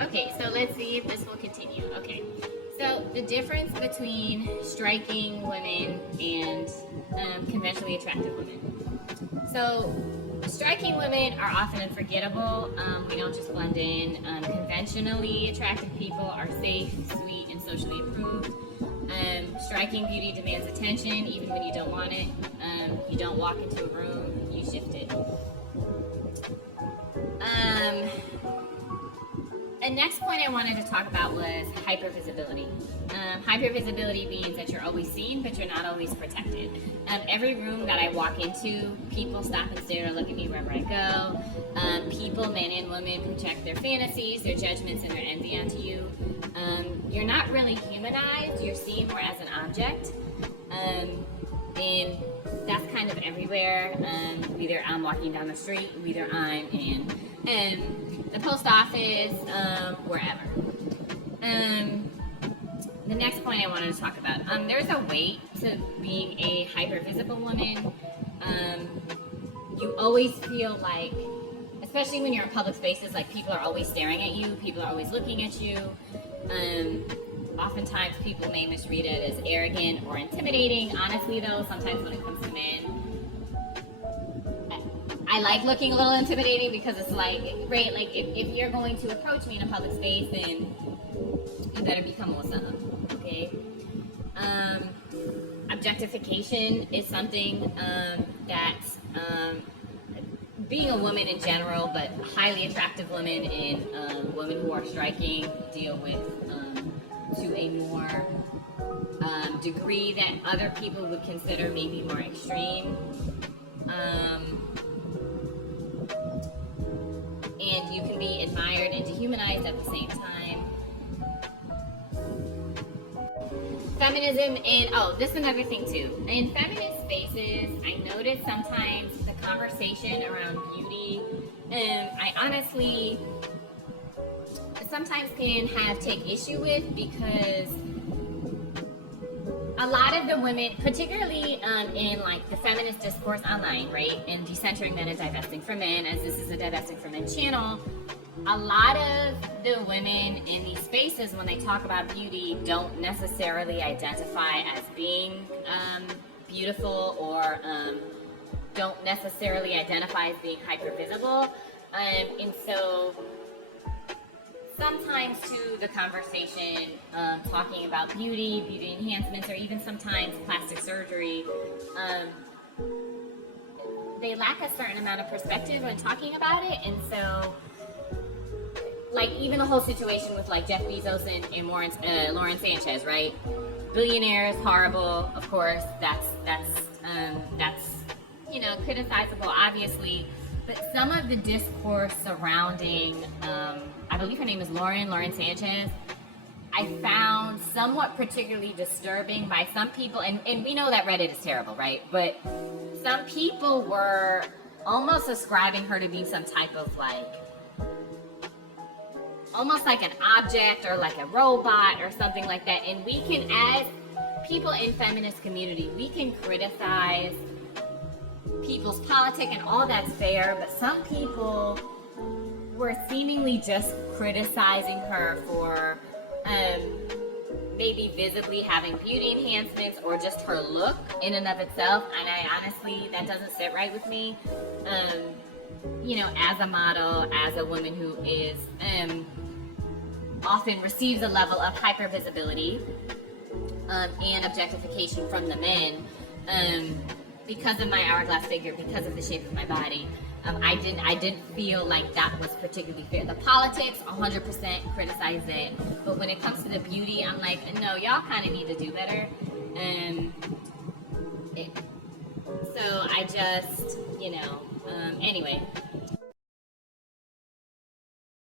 Okay, so let's see if this will continue. Okay, so the difference between striking women and conventionally attractive women. So striking women are often unforgettable. We don't just blend in. Conventionally attractive people are safe, sweet, and socially approved. Striking beauty demands attention even when you don't want it. You don't walk into a room, you shift it. The next point I wanted to talk about was hypervisibility. Hypervisibility means that you're always seen, but you're not always protected. Every room that I walk into, people stop and stare and look at me wherever I go. People, men and women, project their fantasies, their judgments, and their envy onto you. You're not really humanized, you're seen more as an object. And that's kind of everywhere. Either I'm walking down the street, either I'm in the post office, wherever. The next point I wanted to talk about, there's a weight to being a hypervisible woman. You always feel like, especially when you're in public spaces, like people are always staring at you, people are always looking at you. Oftentimes people may misread it as arrogant or intimidating. Honestly though, sometimes when it comes to men, I like looking a little intimidating because it's like, right, like if you're going to approach me in a public space, then you better become what's up, okay? Objectification is something that being a woman in general, but highly attractive women and women who are striking deal with to a more degree that other people would consider maybe more extreme. And you can be admired and dehumanized at the same time. Feminism and, this is another thing too. In feminist spaces, I notice sometimes the conversation around beauty, I honestly sometimes can take issue with, because a lot of the women, particularly in like the feminist discourse online, right, and decentering men and divesting from men, as this is a divesting from men channel, a lot of the women in these spaces, when they talk about beauty, don't necessarily identify as being beautiful, or don't necessarily identify as being hypervisible, and so sometimes to the conversation, talking about beauty enhancements, or even sometimes plastic surgery, they lack a certain amount of perspective when talking about it. And so, like, even the whole situation with like Jeff Bezos and Lauren Sanchez, right? Billionaires, horrible, of course. That's criticizable, obviously. But some of the discourse surrounding, I believe her name is Lauren Sanchez, I found somewhat particularly disturbing by some people, and we know that Reddit is terrible, right? But some people were almost ascribing her to being some type of like, almost like an object or like a robot or something like that. And we can, as people in feminist community, we can criticize people's politics and all that's fair, but some people were seemingly just criticizing her for maybe visibly having beauty enhancements or just her look in and of itself. And I honestly, that doesn't sit right with me. As a model, as a woman who is often receives a level of hypervisibility and objectification from the men, because of my hourglass figure, because of the shape of my body, I didn't feel like that was particularly fair. The politics, 100% criticize it, but when it comes to the beauty, I'm like, no, y'all kind of need to do better. So I just, anyway,